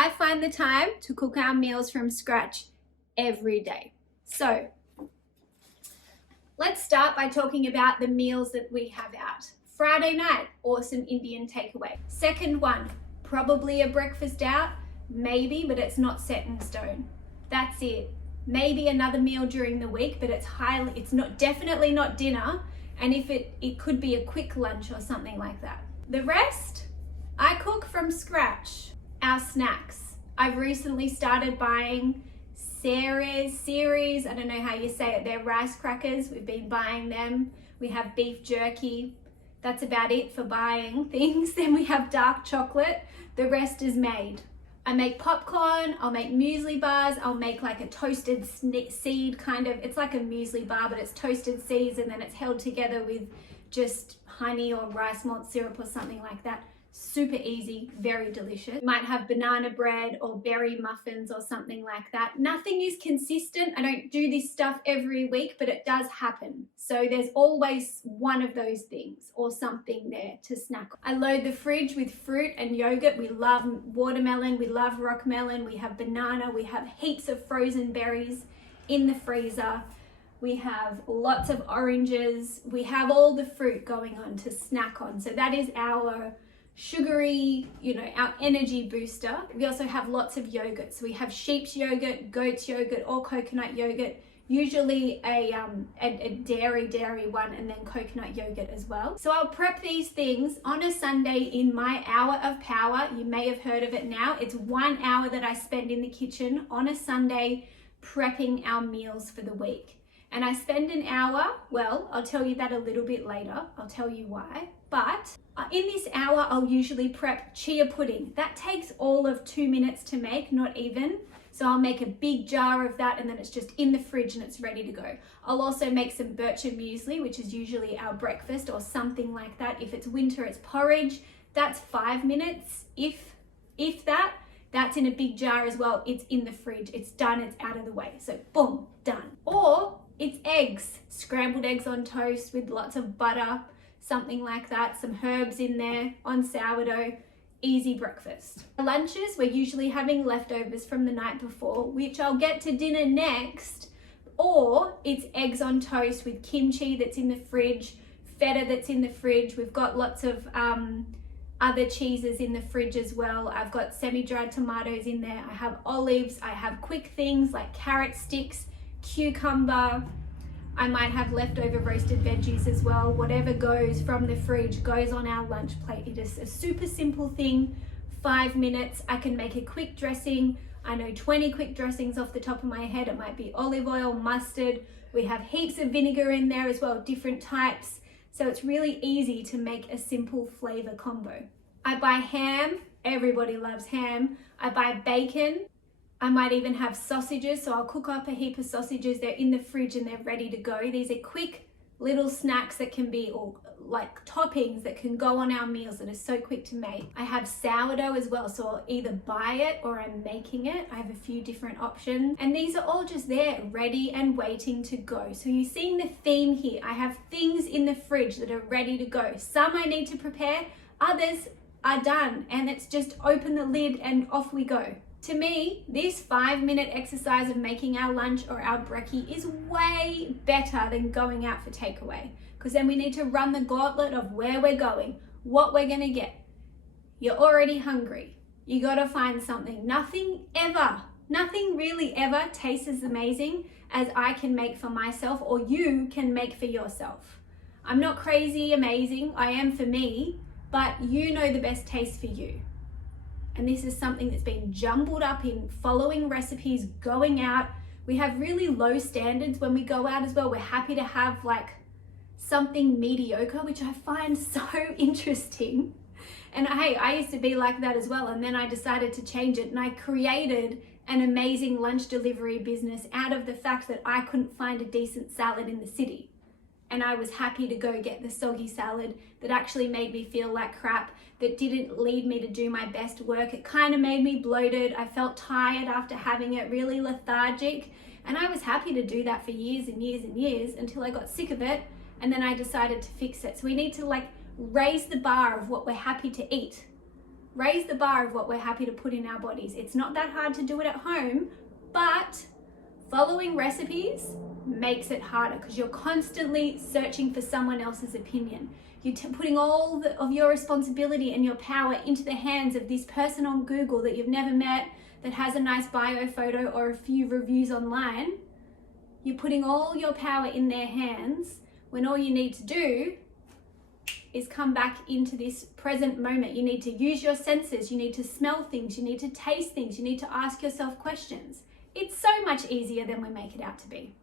I find the time to cook our meals from scratch every day. So let's start by talking about the meals that we have out. Friday night, awesome Indian takeaway. Second one, probably a breakfast out, maybe, but it's not set in stone. That's it. Maybe another meal during the week, but it's definitely not dinner. And if it could be a quick lunch or something like that. The rest, I cook from scratch. Our snacks. I've recently started buying series, I don't know how you say it, they're rice crackers. We've been buying them. We have beef jerky. That's about it for buying things. Then we have dark chocolate. The rest is made. I make popcorn, I'll make muesli bars, I'll make like a toasted seed kind of, it's like a muesli bar, but it's toasted seeds and then it's held together with just honey or rice malt syrup or something like that. Super easy, very delicious. Might have banana bread or berry muffins or something like that. Nothing is consistent. I don't do this stuff every week, but it does happen. So there's always one of those things or something there to snack on. I load the fridge with fruit and yogurt. We love watermelon, we love rock melon, we have banana, we have heaps of frozen berries in the freezer. We have lots of oranges. We have all the fruit going on to snack on. So that is our sugary, our energy booster. We also have lots of yogurt. So we have sheep's yogurt, goat's yogurt, or coconut yogurt, usually a dairy one, and then coconut yogurt as well. So I'll prep these things on a Sunday in my hour of power. You may have heard of it now. It's 1 hour that I spend in the kitchen on a Sunday prepping our meals for the week. And I spend an hour, well, I'll tell you that a little bit later. I'll tell you why. But in this hour, I'll usually prep chia pudding. That takes all of 2 minutes to make, not even. So I'll make a big jar of that and then it's just in the fridge and it's ready to go. I'll also make some bircher muesli, which is usually our breakfast or something like that. If it's winter, it's porridge. That's 5 minutes, if that. That's in a big jar as well. It's in the fridge. It's done. It's out of the way. So boom, done. Or it's eggs, scrambled eggs on toast with lots of butter, something like that, some herbs in there on sourdough, easy breakfast. Lunches, we're usually having leftovers from the night before, which I'll get to dinner next, or it's eggs on toast with kimchi that's in the fridge, feta that's in the fridge. We've got lots of other cheeses in the fridge as well. I've got semi-dried tomatoes in there. I have olives. I have quick things like carrot sticks, cucumber. I might have leftover roasted veggies as well. Whatever goes from the fridge goes on our lunch plate. It is a super simple thing. 5 minutes. I can make a quick dressing. I know 20 quick dressings off the top of my head. It might be olive oil, mustard. We have heaps of vinegar in there as well, different types. So it's really easy to make a simple flavor combo. I buy ham. Everybody loves ham. I buy bacon. I might even have sausages, so I'll cook up a heap of sausages. They're in the fridge and they're ready to go. These are quick little snacks that can be, or like toppings that can go on our meals that are so quick to make. I have sourdough as well, so I'll either buy it or I'm making it. I have a few different options. And these are all just there, ready and waiting to go. So you're seeing the theme here. I have things in the fridge that are ready to go. Some I need to prepare, others are done. And it's just open the lid and off we go. To me, this 5-minute exercise of making our lunch or our brekkie is way better than going out for takeaway, because then we need to run the gauntlet of where we're going, what we're going to get. You're already hungry. You got to find something. Nothing really ever tastes as amazing as I can make for myself or you can make for yourself. I'm not crazy amazing. I am for me, but you know the best taste for you. And this is something that's been jumbled up in following recipes, going out. We have really low standards when we go out as well. We're happy to have like something mediocre, which I find so interesting. And hey, I used to be like that as well. And then I decided to change it and I created an amazing lunch delivery business out of the fact that I couldn't find a decent salad in the city. And I was happy to go get the soggy salad that actually made me feel like crap, that didn't lead me to do my best work. It kind of made me bloated. I felt tired after having it, really lethargic. And I was happy to do that for years and years and years until I got sick of it. And then I decided to fix it. So we need to like raise the bar of what we're happy to eat raise the bar of what we're happy to put in our bodies. It's not that hard to do it at home, but following recipes makes it harder because you're constantly searching for someone else's opinion. You're putting all of your responsibility and your power into the hands of this person on Google that you've never met, that has a nice bio photo or a few reviews online. You're putting all your power in their hands when all you need to do is come back into this present moment. You need to use your senses. You need to smell things. You need to taste things. You need to ask yourself questions. It's so much easier than we make it out to be.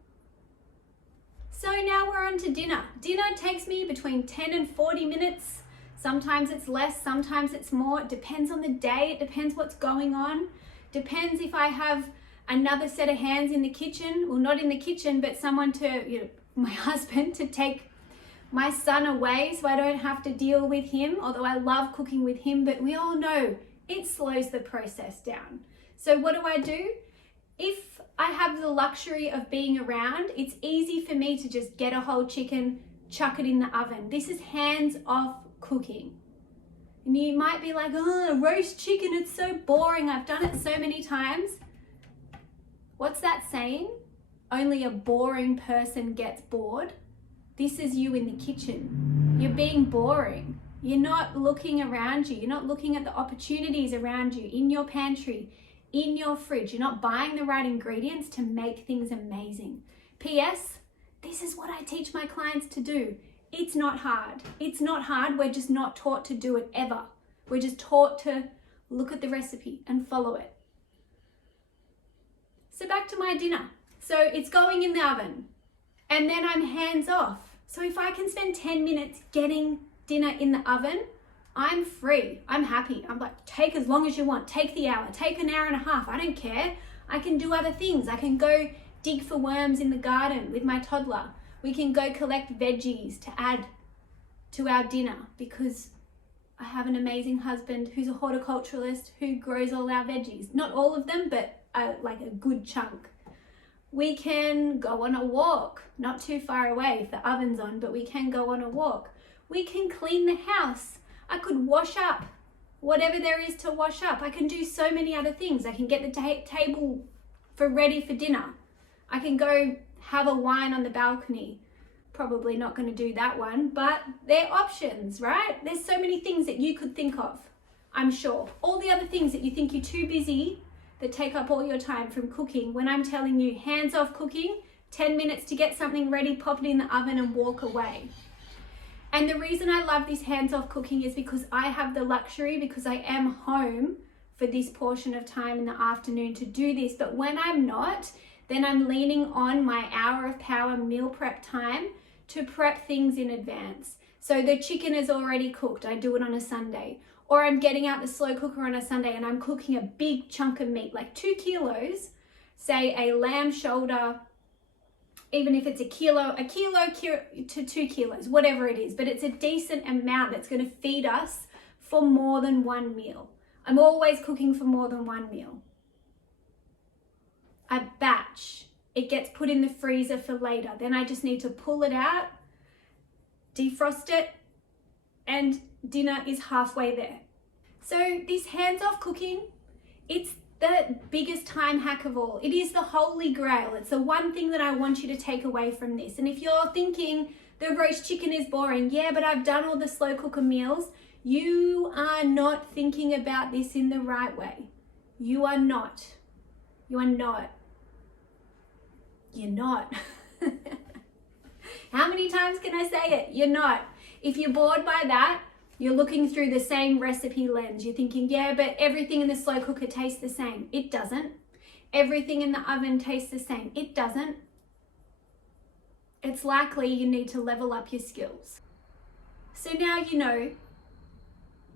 So now we're on to dinner. Dinner takes me between 10 and 40 minutes. Sometimes it's less, sometimes it's more. It depends on the day. It depends what's going on. Depends if I have another set of hands in the kitchen. Well, not in the kitchen, but someone to, my husband, to take my son away so I don't have to deal with him, although I love cooking with him, but we all know it slows the process down. So what do? If I have the luxury of being around, it's easy for me to just get a whole chicken, chuck it in the oven. This is hands-off cooking. And you might be like, oh, roast chicken, it's so boring. I've done it so many times. What's that saying? Only a boring person gets bored. This is you in the kitchen. You're being boring. You're not looking around you. You're not looking at the opportunities around you in your pantry, in your fridge. You're not buying the right ingredients to make things amazing. P.S. This is what I teach my clients to do. It's not hard. It's not hard. We're just not taught to do it ever. We're just taught to look at the recipe and follow it. So back to my dinner. So it's going in the oven and then I'm hands off. So if I can spend 10 minutes getting dinner in the oven, I'm free. I'm happy. I'm like, take as long as you want. Take the hour. Take an hour and a half. I don't care. I can do other things. I can go dig for worms in the garden with my toddler. We can go collect veggies to add to our dinner because I have an amazing husband who's a horticulturalist who grows all our veggies. Not all of them, but like a good chunk. We can go on a walk, not too far away if the oven's on, but we can go on a walk. We can clean the house. I could wash up whatever there is to wash up. I can do so many other things. I can get the table ready for dinner. I can go have a wine on the balcony. Probably not going to do that one, but they're options, right? There's so many things that you could think of, I'm sure. All the other things that you think you're too busy that take up all your time from cooking, when I'm telling you hands-off cooking, 10 minutes to get something ready, pop it in the oven and walk away. And the reason I love this hands-off cooking is because I have the luxury, because I am home for this portion of time in the afternoon to do this. But when I'm not, then I'm leaning on my hour of power meal prep time to prep things in advance. So the chicken is already cooked. I do it on a Sunday. Or I'm getting out the slow cooker on a Sunday and I'm cooking a big chunk of meat, like 2 kilos, say a lamb shoulder, even if it's a kilo to 2 kilos, whatever it is, but it's a decent amount that's going to feed us for more than one meal. I'm always cooking for more than one meal. I batch. It gets put in the freezer for later. Then I just need to pull it out, defrost it, and dinner is halfway there. So this hands-off cooking, it's the biggest time hack of all. It is the holy grail. It's the one thing that I want you to take away from this. And if you're thinking the roast chicken is boring, yeah, but I've done all the slow cooker meals, you are not thinking about this in the right way. You are not. You are not. You're not. How many times can I say it? You're not. If you're bored by that, you're looking through the same recipe lens. You're thinking, yeah, but everything in the slow cooker tastes the same. It doesn't. Everything in the oven tastes the same. It doesn't. It's likely you need to level up your skills. So now you know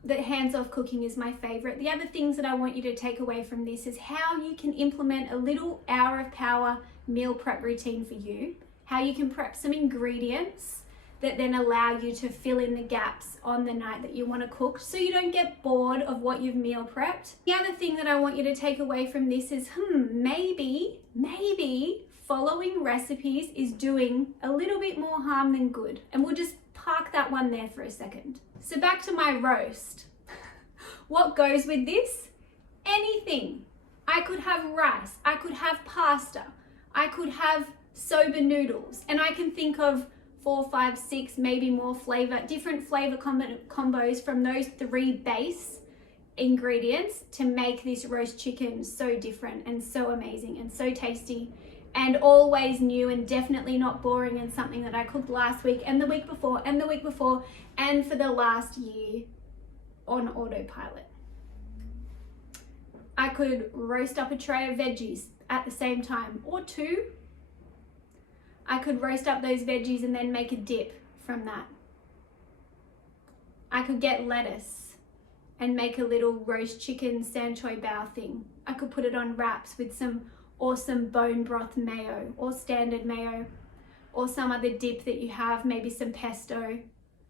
that hands-off cooking is my favorite. The other things that I want you to take away from this is how you can implement a little hour of power meal prep routine for you, how you can prep some ingredients that then allow you to fill in the gaps on the night that you want to cook so you don't get bored of what you've meal prepped. The other thing that I want you to take away from this is, maybe following recipes is doing a little bit more harm than good. And we'll just park that one there for a second. So back to my roast. What goes with this? Anything. I could have rice, I could have pasta, I could have soba noodles, and I can think of 4, 5, 6, maybe more different flavor combos from those 3 base ingredients to make this roast chicken so different and so amazing and so tasty and always new and definitely not boring, and something that I cooked last week and the week before and the week before and for the last year on autopilot. I could roast up a tray of veggies at the same time, or 2. I could roast up those veggies and then make a dip from that. I could get lettuce and make a little roast chicken sanchoy bao thing. I could put it on wraps with some awesome bone broth mayo or standard mayo or some other dip that you have, maybe some pesto.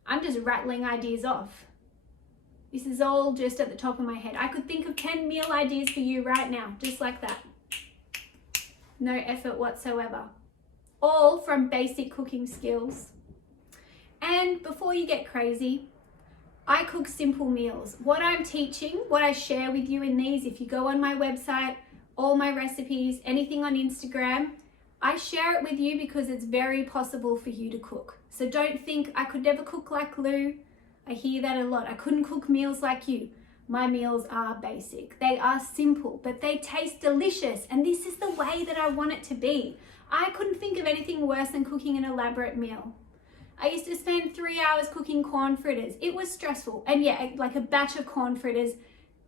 I'm just rattling ideas off. This is all just at the top of my head. I could think of 10 meal ideas for you right now, just like that. No effort whatsoever. All from basic cooking skills. And before you get crazy, I cook simple meals. What I'm teaching, what I share with you in these, if you go on my website, all my recipes, anything on Instagram, I share it with you because it's very possible for you to cook. So don't think I could never cook like Lou. I hear that a lot. I couldn't cook meals like you. My meals are basic. They are simple, but they taste delicious. And this is the way that I want it to be. I couldn't think of anything worse than cooking an elaborate meal. I used to spend 3 hours cooking corn fritters. It was stressful. And yeah, like a batch of corn fritters,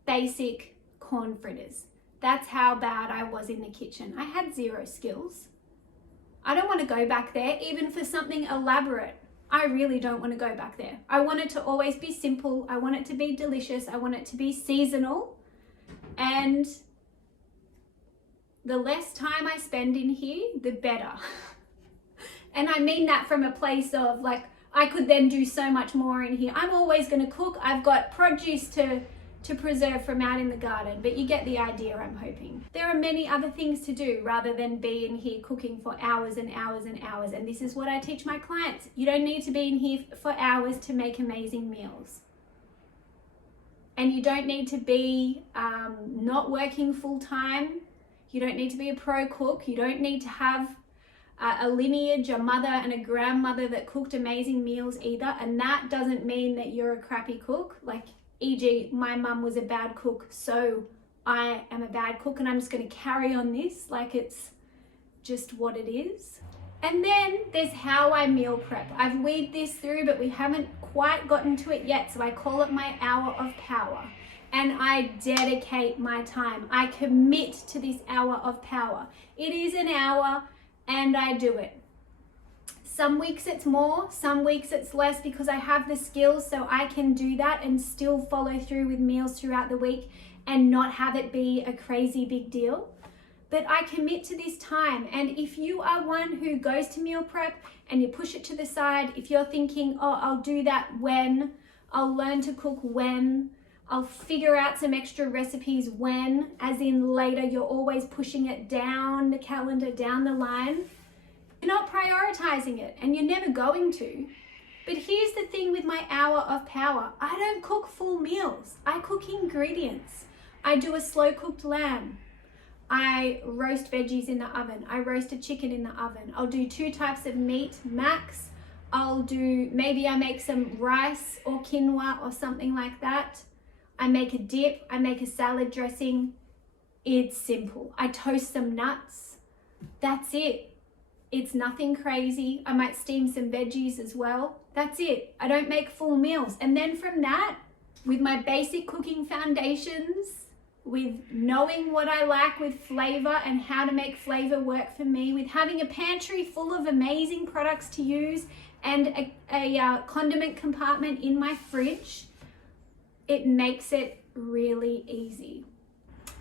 basic corn fritters. That's how bad I was in the kitchen. I had 0 skills. I don't want to go back there, even for something elaborate. I really don't want to go back there. I want it to always be simple. I want it to be delicious. I want it to be seasonal. And the less time I spend in here, the better. And I mean that from a place of like, I could then do so much more in here. I'm always going to cook. I've got produce to preserve from out in the garden, but you get the idea, I'm hoping. There are many other things to do rather than be in here cooking for hours and hours and hours. And this is what I teach my clients. You don't need to be in here for hours to make amazing meals. And you don't need to be not working full time. You don't need to be a pro cook. You don't need to have a lineage, a mother and a grandmother that cooked amazing meals either. And that doesn't mean that you're a crappy cook. Like, e.g., my mum was a bad cook, so I am a bad cook, and I'm just going to carry on this like it's just what it is. And then there's how I meal prep. I've weaved this through, but we haven't quite gotten to it yet, so I call it my hour of power. And I dedicate my time. I commit to this hour of power. It is an hour, and I do it. Some weeks it's more, some weeks it's less, because I have the skills so I can do that and still follow through with meals throughout the week and not have it be a crazy big deal. But I commit to this time. And if you are one who goes to meal prep and you push it to the side, if you're thinking, oh, I'll do that when, I'll learn to cook when, I'll figure out some extra recipes when, as in later, you're always pushing it down the calendar, down the line, you're not prioritizing it, and you're never going to. But here's the thing with my hour of power. I don't cook full meals. I cook ingredients. I do a slow cooked lamb. I roast veggies in the oven. I roast a chicken in the oven. I'll do 2 types of meat max. Maybe I make some rice or quinoa or something like that. I make a dip. I make a salad dressing. It's simple. I toast some nuts. That's it. It's nothing crazy. I might steam some veggies as well. That's it. I don't make full meals. And then from that, with my basic cooking foundations, with knowing what I like with flavor and how to make flavor work for me, with having a pantry full of amazing products to use and a condiment compartment in my fridge, it makes it really easy.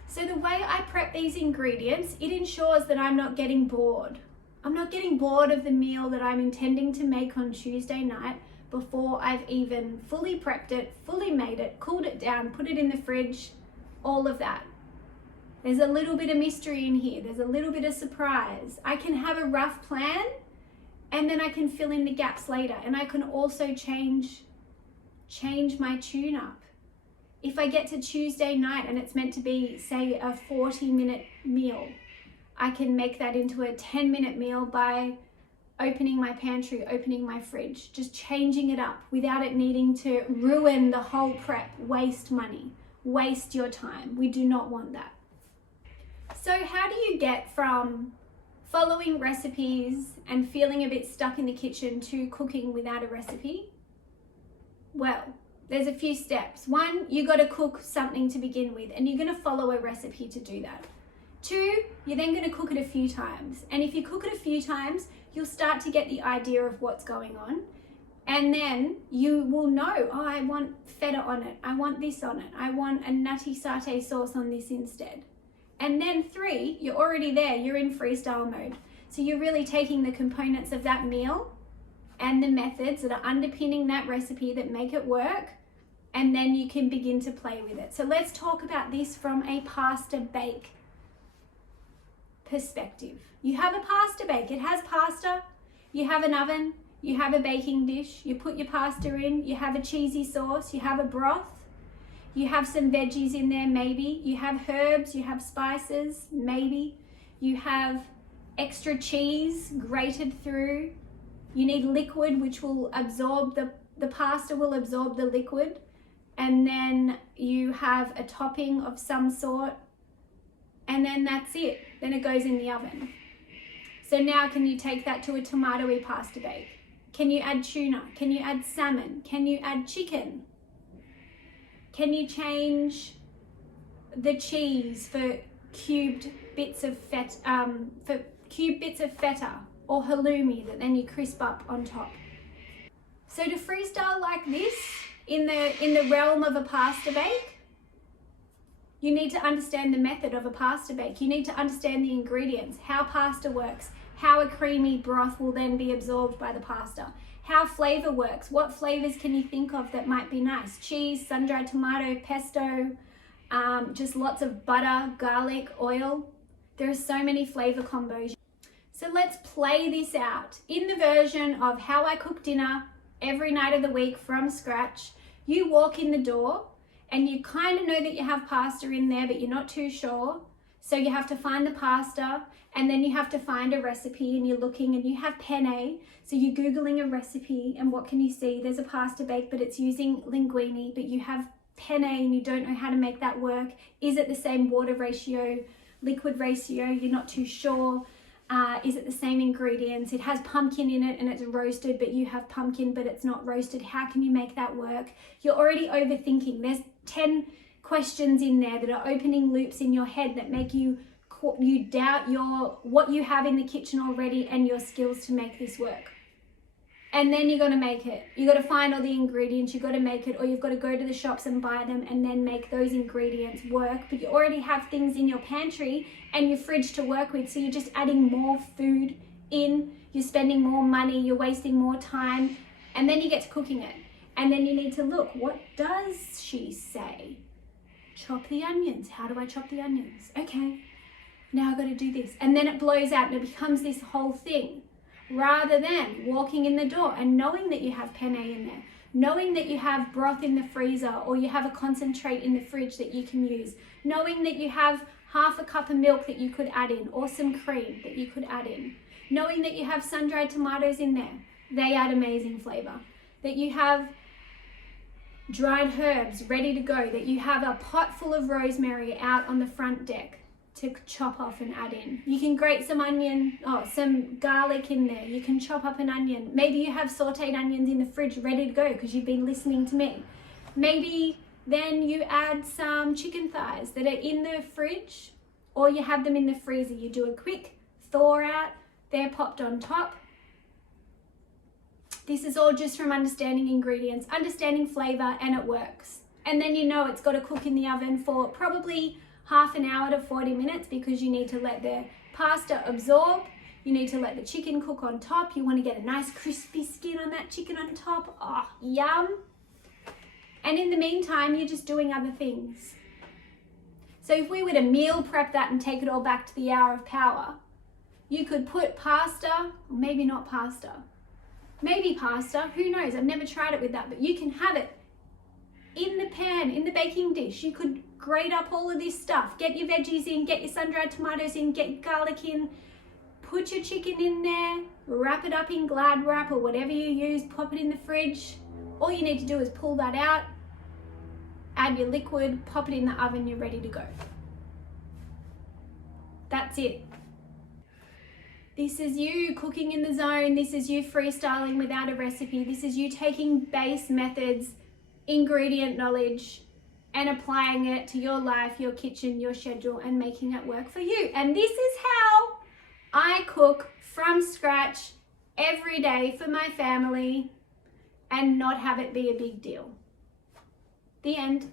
So the way I prep these ingredients, it ensures that I'm not getting bored. I'm not getting bored of the meal that I'm intending to make on Tuesday night before I've even fully prepped it, fully made it, cooled it down, put it in the fridge, all of that. There's a little bit of mystery in here. There's a little bit of surprise. I can have a rough plan and then I can fill in the gaps later. And I can also change my tune up. If I get to Tuesday night and it's meant to be, say, a 40-minute meal, I can make that into a 10-minute meal by opening my pantry, opening my fridge, just changing it up without it needing to ruin the whole prep, waste money, waste your time. We do not want that. So how do you get from following recipes and feeling a bit stuck in the kitchen to cooking without a recipe? Well, there's a few steps. One, you got to cook something to begin with, and you're going to follow a recipe to do that. Two, you're then going to cook it a few times. And if you cook it a few times, you'll start to get the idea of what's going on. And then you will know, oh, I want feta on it. I want this on it. I want a nutty satay sauce on this instead. And then three, you're already there. You're in freestyle mode. So you're really taking the components of that meal and the methods that are underpinning that recipe that make it work, and then you can begin to play with it. So let's talk about this from a pasta bake perspective. You have a pasta bake. It has pasta. You have an oven. You have a baking dish. You put your pasta in. You have a cheesy sauce. You have a broth. You have some veggies in there, maybe. You have herbs. You have spices, maybe. You have extra cheese grated through. You need liquid, which will absorb the pasta will absorb the liquid. And then you have a topping of some sort. And then that's it. Then it goes in the oven. So now can you take that to a tomato-y pasta bake? Can you add tuna? Can you add salmon? Can you add chicken? Can you change the cheese for cubed bits of feta, or halloumi that then you crisp up on top? So to freestyle like this in the realm of a pasta bake, you need to understand the method of a pasta bake. You need to understand the ingredients, how pasta works, how a creamy broth will then be absorbed by the pasta, how flavor works, what flavors can you think of that might be nice? Cheese, sun-dried tomato, pesto, just lots of butter, garlic, oil. There are so many flavor combos. So let's play this out in the version of how I cook dinner every night of the week from scratch. You walk in the door and you kind of know that you have pasta in there, but you're not too sure. So you have to find the pasta, and then you have to find a recipe, and you're looking and you have penne. So you're Googling a recipe, and what can you see? There's a pasta bake, but it's using linguine, but you have penne and you don't know how to make that work. Is it the same water ratio, liquid ratio? You're not too sure. Is it the same ingredients? It has pumpkin in it and it's roasted, but you have pumpkin, but it's not roasted. How can you make that work? You're already overthinking. There's 10 questions in there that are opening loops in your head that make you doubt what you have in the kitchen already and your skills to make this work. And then you're going to make it. You got to find all the ingredients, you got to make it, or you've got to go to the shops and buy them and then make those ingredients work. But you already have things in your pantry and your fridge to work with, so you're just adding more food in, you're spending more money, you're wasting more time, and then you get to cooking it. And then you need to look, what does she say? Chop the onions. How do I chop the onions? Okay, now I've got to do this. And then it blows out and it becomes this whole thing. Rather than walking in the door and knowing that you have penne in there, knowing that you have broth in the freezer, or you have a concentrate in the fridge that you can use, knowing that you have half a cup of milk that you could add in, or some cream that you could add in, knowing that you have sun-dried tomatoes in there, they add amazing flavor, that you have dried herbs ready to go, that you have a pot full of rosemary out on the front deck to chop off and add in. You can grate some onion, some garlic in there. You can chop up an onion. Maybe you have sauteed onions in the fridge ready to go because you've been listening to me. Maybe then you add some chicken thighs that are in the fridge, or you have them in the freezer. You do a quick thaw out, they're popped on top. This is all just from understanding ingredients, understanding flavor, and it works. And then you know it's got to cook in the oven for probably half an hour to 40 minutes because you need to let the pasta absorb. You need to let the chicken cook on top. You want to get a nice crispy skin on that chicken on top. Oh, yum. And in the meantime, you're just doing other things. So if we were to meal prep that and take it all back to the hour of power, you could put pasta, or maybe not pasta, maybe pasta, who knows? I've never tried it with that, but you can have it in the pan, in the baking dish. You could grate up all of this stuff. Get your veggies in, get your sun-dried tomatoes in, get your garlic in, put your chicken in there, wrap it up in Glad wrap or whatever you use, pop it in the fridge. All you need to do is pull that out, add your liquid, pop it in the oven, you're ready to go. That's it. This is you cooking in the zone. This is you freestyling without a recipe. This is you taking base methods, ingredient knowledge, and applying it to your life, your kitchen, your schedule, and making it work for you. And this is how I cook from scratch every day for my family and not have it be a big deal. The end.